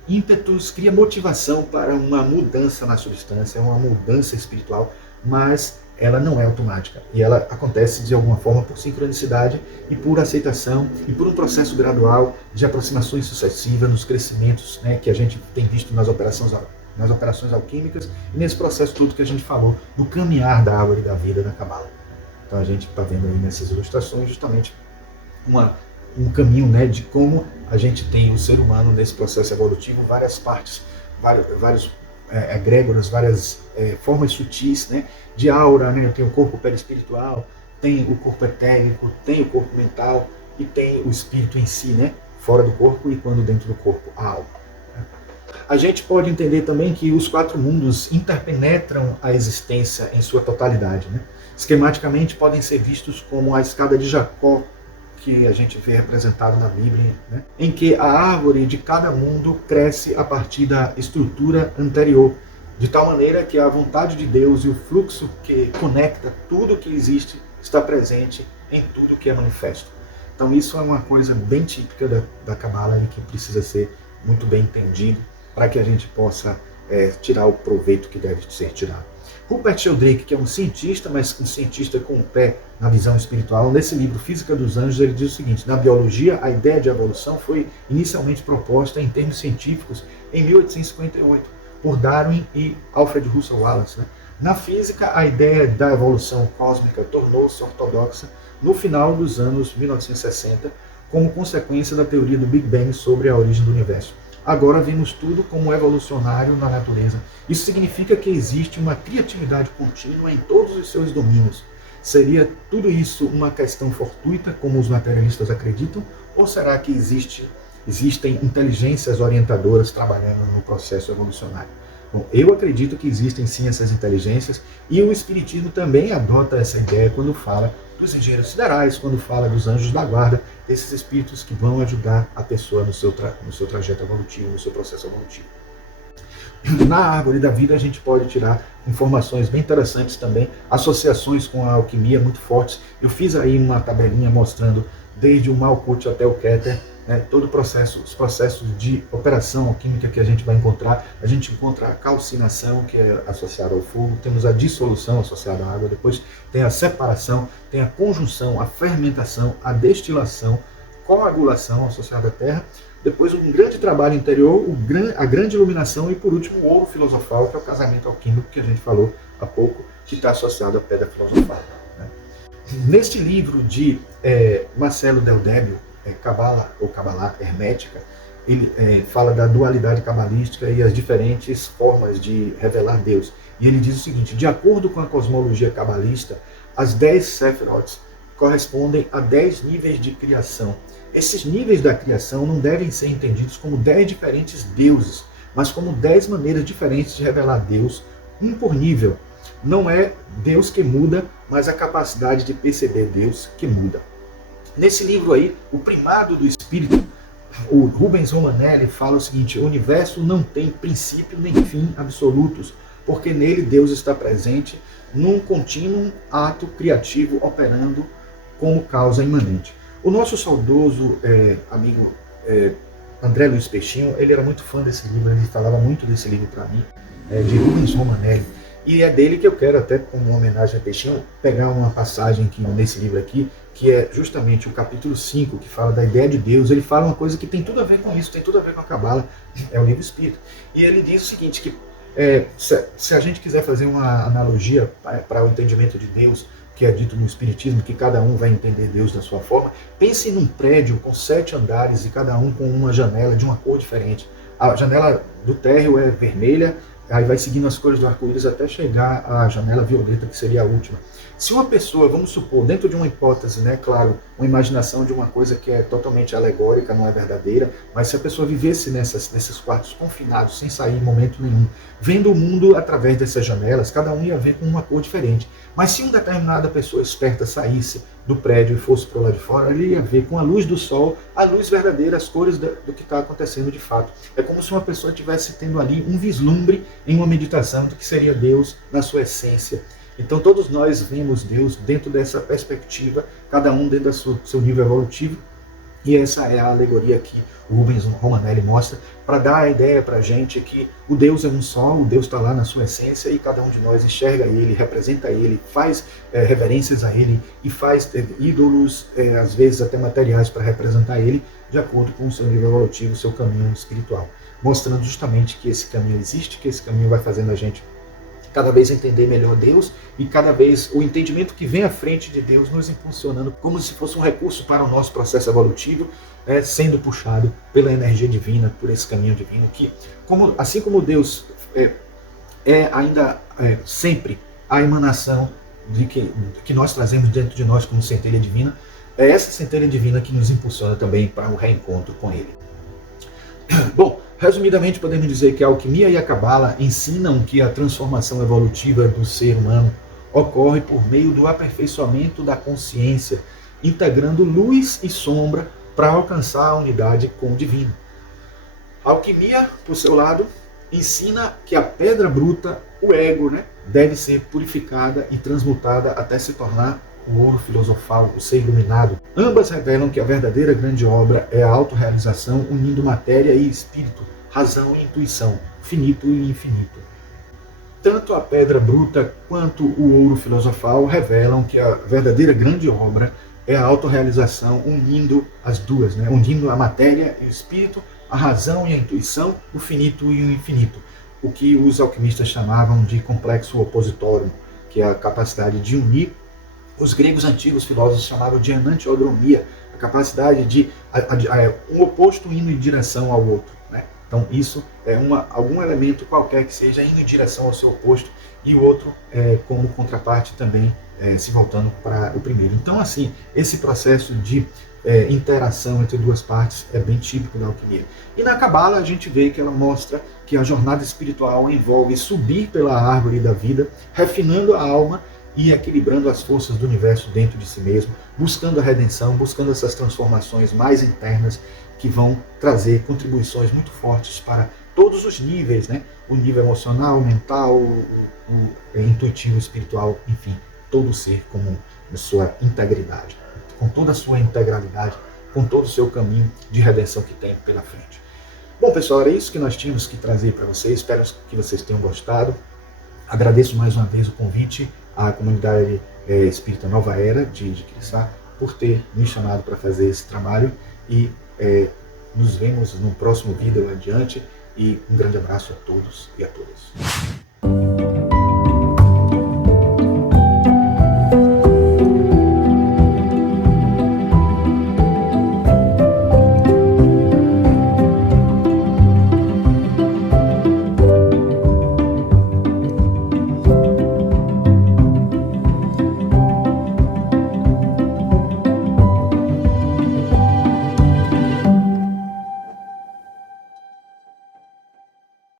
ímpetos, cria motivação para uma mudança na substância, uma mudança espiritual, mas ela não é automática. E ela acontece de alguma forma por sincronicidade e por aceitação e por um processo gradual de aproximações sucessivas nos crescimentos, né, que a gente tem visto nas operações alquímicas e nesse processo todo que a gente falou no caminhar da árvore da vida na Cabala. Então a gente está vendo aí nessas ilustrações justamente um caminho, né, de como a gente tem o ser humano nesse processo evolutivo, várias partes, vários egrégoras, várias formas sutis, né, de aura, né, tem o corpo perispiritual, tem o corpo etérico, tem o corpo mental e tem o espírito em si, né, fora do corpo e quando dentro do corpo, a alma. A gente pode entender também que os quatro mundos interpenetram a existência em sua totalidade. Né? Esquematicamente podem ser vistos como a escada de Jacó, que a gente vê representado na Bíblia, né? Em que a árvore de cada mundo cresce a partir da estrutura anterior, de tal maneira que a vontade de Deus e o fluxo que conecta tudo que existe está presente em tudo que é manifesto. Então isso é uma coisa bem típica da Cabala e que precisa ser muito bem entendido para que a gente possa tirar o proveito que deve ser tirado. Rupert Sheldrake, que é um cientista, mas um cientista com o pé na visão espiritual, nesse livro Física dos Anjos, ele diz o seguinte: na biologia, a ideia de evolução foi inicialmente proposta em termos científicos em 1858 por Darwin e Alfred Russel Wallace. Né? Na física, a ideia da evolução cósmica tornou-se ortodoxa no final dos anos 1960, como consequência da teoria do Big Bang sobre a origem do universo. Agora vemos tudo como evolucionário na natureza. Isso significa que existe uma criatividade contínua em todos os seus domínios. Seria tudo isso uma questão fortuita, como os materialistas acreditam? Ou será que existem inteligências orientadoras trabalhando no processo evolucionário? Bom, eu acredito que existem sim essas inteligências, e o Espiritismo também adota essa ideia quando fala dos engenheiros siderais, quando fala dos anjos da guarda, esses espíritos que vão ajudar a pessoa no seu trajeto evolutivo, no seu processo evolutivo. Na árvore da vida a gente pode tirar informações bem interessantes também, associações com a alquimia muito fortes. Eu fiz aí uma tabelinha mostrando desde o Malkuth até o Keter, né, todo o processo, os processos de operação alquímica que a gente vai encontrar. A gente encontra a calcinação, que é associada ao fogo, temos a dissolução associada à água, depois tem a separação, tem a conjunção, a fermentação, a destilação, coagulação associada à terra, depois um grande trabalho interior, a grande iluminação e por último o ouro filosofal, que é o casamento alquímico que a gente falou há pouco, que está associado à pedra filosofal. Né? Neste livro de Marcelo Del Débio, Cabala ou Cabalá Hermética, ele fala da dualidade cabalística e as diferentes formas de revelar Deus. E ele diz o seguinte: de acordo com a cosmologia cabalista, as 10 Sephiroth correspondem a 10 níveis de criação. Esses níveis da criação não devem ser entendidos como 10 diferentes deuses, mas como 10 maneiras diferentes de revelar Deus, um por nível. Não é Deus que muda, mas a capacidade de perceber Deus que muda. Nesse livro aí, O Primado do Espírito, o Rubens Romanelli fala o seguinte: o universo não tem princípio nem fim absolutos, porque nele Deus está presente num contínuo ato criativo operando como causa imanente. O nosso saudoso amigo André Luiz Peixinho, ele era muito fã desse livro, ele falava muito desse livro para mim, de Rubens Romanelli. E é dele que eu quero, até como homenagem a Peixinho, pegar uma passagem aqui, nesse livro aqui, que é justamente o capítulo 5, que fala da ideia de Deus. Ele fala uma coisa que tem tudo a ver com isso, tem tudo a ver com a Cabala, é o livro Espírito. E ele diz o seguinte, que se a gente quiser fazer uma analogia para o entendimento de Deus, que é dito no Espiritismo, que cada um vai entender Deus da sua forma, pense num prédio com 7 andares e cada um com uma janela de uma cor diferente. A janela do térreo é vermelha, aí vai seguindo as cores do arco-íris até chegar à janela violeta, que seria a última. Se uma pessoa, vamos supor, dentro de uma hipótese, né, claro, uma imaginação de uma coisa que é totalmente alegórica, não é verdadeira, mas se a pessoa vivesse nesses quartos confinados, sem sair em momento nenhum, vendo o mundo através dessas janelas, cada um ia ver com uma cor diferente. Mas se uma determinada pessoa esperta saísse do prédio e fosse para o lado de fora, ele ia ver com a luz do sol, a luz verdadeira, as cores do que está acontecendo de fato. É como se uma pessoa estivesse tendo ali um vislumbre em uma meditação do que seria Deus na sua essência. Então todos nós vemos Deus dentro dessa perspectiva, cada um dentro do seu nível evolutivo, e essa é a alegoria que o Rubens Romanelli mostra, para dar a ideia para a gente que o Deus é um só, o Deus está lá na sua essência, e cada um de nós enxerga Ele, representa Ele, faz reverências a Ele, e faz ídolos, às vezes até materiais, para representar Ele, de acordo com o seu nível evolutivo, o seu caminho espiritual. Mostrando justamente que esse caminho existe, que esse caminho vai fazendo a gente cada vez entender melhor Deus, e cada vez o entendimento que vem à frente de Deus nos impulsionando como se fosse um recurso para o nosso processo evolutivo, sendo puxado pela energia divina, por esse caminho divino, que assim como Deus ainda sempre a emanação que nós trazemos dentro de nós como centelha divina, é essa centelha divina que nos impulsiona também para o reencontro com Ele. Bom, resumidamente podemos dizer que a alquimia e a cabala ensinam que a transformação evolutiva do ser humano ocorre por meio do aperfeiçoamento da consciência, integrando luz e sombra para alcançar a unidade com o divino. A alquimia, por seu lado, ensina que a pedra bruta, o ego, deve ser purificada e transmutada até se tornar o ouro filosofal, o ser iluminado. Ambas revelam que a verdadeira grande obra é a autorrealização unindo matéria e espírito, razão e intuição, finito e infinito. Tanto a pedra bruta quanto o ouro filosofal revelam que a verdadeira grande obra é a autorrealização unindo as duas, unindo a matéria e o espírito, a razão e a intuição, o finito e o infinito, o que os alquimistas chamavam de complexo opositório, que é a capacidade de unir. Os gregos antigos filósofos chamavam de enantiodromia, a capacidade de um oposto indo em direção ao outro. Então isso é algum elemento qualquer que seja indo em direção ao seu oposto, e o outro como contraparte também se voltando para o primeiro. Então assim, esse processo de interação entre duas partes é bem típico da alquimia. E na Cabala a gente vê que ela mostra que a jornada espiritual envolve subir pela árvore da vida, refinando a alma e equilibrando as forças do universo dentro de si mesmo, buscando a redenção, buscando essas transformações mais internas que vão trazer contribuições muito fortes para todos os níveis, o nível emocional, mental, o intuitivo, espiritual, enfim, todo o ser como na sua integridade, com toda a sua integralidade, com todo o seu caminho de redenção que tem pela frente. Bom, pessoal, era isso que nós tínhamos que trazer para vocês, espero que vocês tenham gostado. Agradeço mais uma vez o convite à comunidade espírita Nova Era de Quiriçá por ter me chamado para fazer esse trabalho, e nos vemos no próximo vídeo adiante, e um grande abraço a todos e a todas.